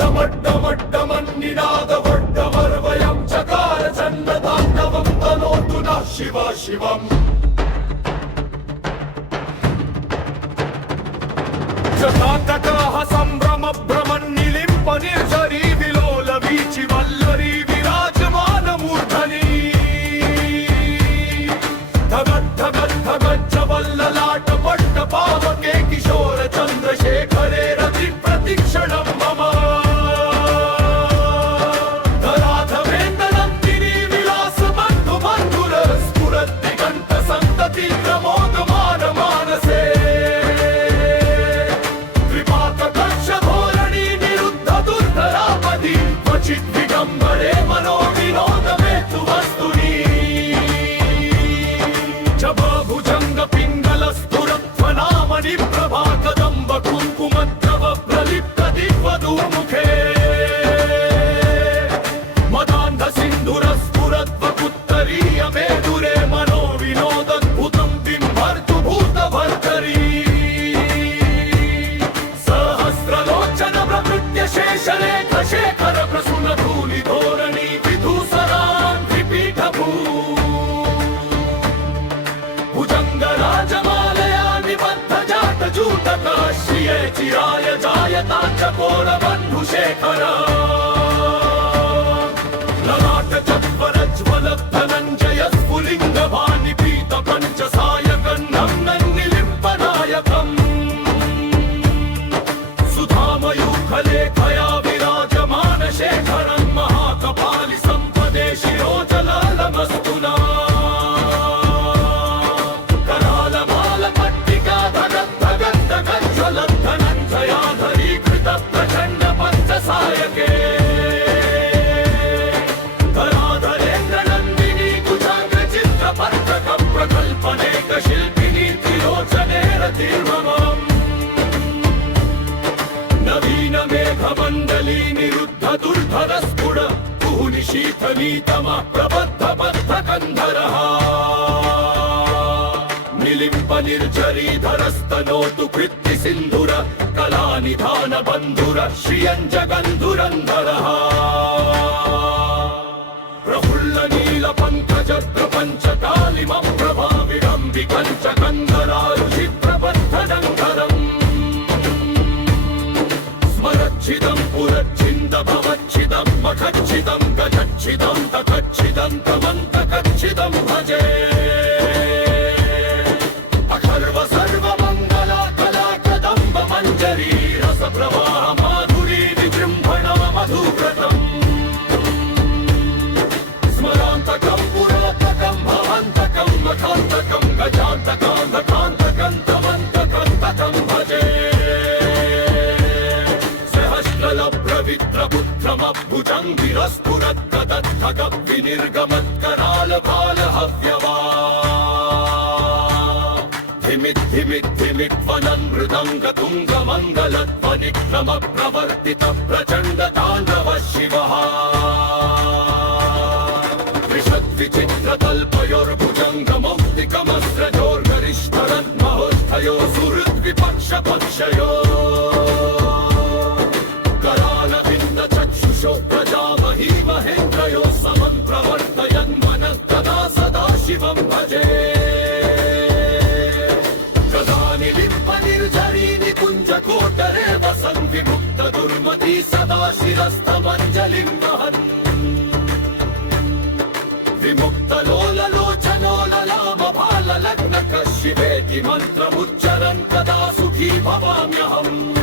डमड्डमड्डमन्निनादवड्डमर्वयं चकार चण्डताण्डवं तनोतु नः शिव शिवम् जटातटाः सम्भ्रमभ्रमन्निलिम्प निर्झरी विलोल वीचि वल्लरी विराजमानमूर्धनी धगद्धगद्धगज्ज वल्ललाट पट्ट पावके किशोर चन्द्रशेखरे रति प्रतिक्षणं मम धराधवेन्द्रनन्दिनी विलास बन्धु बन्धुर स्फुरद्दिगन्त सन्तति प्रमोदमान मानसे त्रिपातकर्षधोरणी निरुद्ध दुर्धरापदि क्वचित् विडम्बरे मनो विनोदमे तु वस्तुनि भुजंग पिंगल स्फुरध्वनामणि प्रभा कदंब कुंकुमद्रव प्रलिप्त दिग्वधूमुखे मदान्ध सिन्धुर स्फुरद्वकुत्तरीय मेदुरे मनो विनोदद्भुतं बिम्बर्तु भूतभर्तरी सहस्रलोचन प्रकृत्य शेषलेख शेखर प्रसून धूलि धोरणी विधूसरान् त्रिपीठभू राजमालया निबद्ध जात जूटका श्रिये चिराय जायता चकोर बन्धुशेखर ललाट चत्वरज्वल धनञ्जय स्फुलिङ्ग भानि पीत पञ्च सायकन्नं नन्निलिम्पनायकम् सुधामयूखलेखया विराजमान शेखरं महाकपालि सम्पदे शिरोजलालमस्तु नः नवीन मेघमण्डली निरुद्ध दुर्धर स्फुर कुहुनि शीतलीतम प्रबद्ध बद्ध कन्धरः निलिम्प निर्झरीधरस्तनोतु कृत्ति सिन्धुर कलानिधान बन्धुर श्रियञ्जगन्धुरन्धरः प्रफुल्ल नील पङ्कज प्रपञ्च कालिम प्रभाविडम्बि कञ्च कन्दरारुषि प्रबद्धजङ्करम् स्मरच्छिदं पुरच्छिन्द भवच्छिदं मखच्छिदं गजच्छिदं तखच्छिदं तमन्तकच्छिदं भजे अखर्व सर्वमङ्गला कला कदम्ब मञ्जरी रस प्रवाह माधुरी विजृम्भणा मधुव्रतम् स्मरान्तकं पुरातकं भवन्तकं मखान्तकं गजान्तकान्तकान्तकं तमन्तकं भजे सहस्रलप्रवित्रपुत्रमभुजङ्गिरस्फुरत्कदद्धग विनिर्गमत्करालभालहव्यवा धिमिद्धिमिद्धिमिद्वनं मृदङ्गतुङ्गमङ्गलध्वनिक्रम प्रवर्तित प्रचण्डताण्डव शिवः विषद्विचित्रतल्पयोर्भुजङ्गमौक्तिकमस्रजोर्गरिष्ठरन्महोत्थयो सुहृद्विपक्षपक्षयो करालविन्द चक्षुषो प्रजामही महेन्द्रयो समं प्रवर्तयन् मनः तदा सदा शिवं भजे निर्झरी वसन् विमुक्त दुर्मती सदा शिरस्थमञ्जलिं वहन् विमुक्त लोललोचनोललाम भाललग्नक शिवेति मन्त्रमुच्चरन् कदा सुखी भवाम्यहम्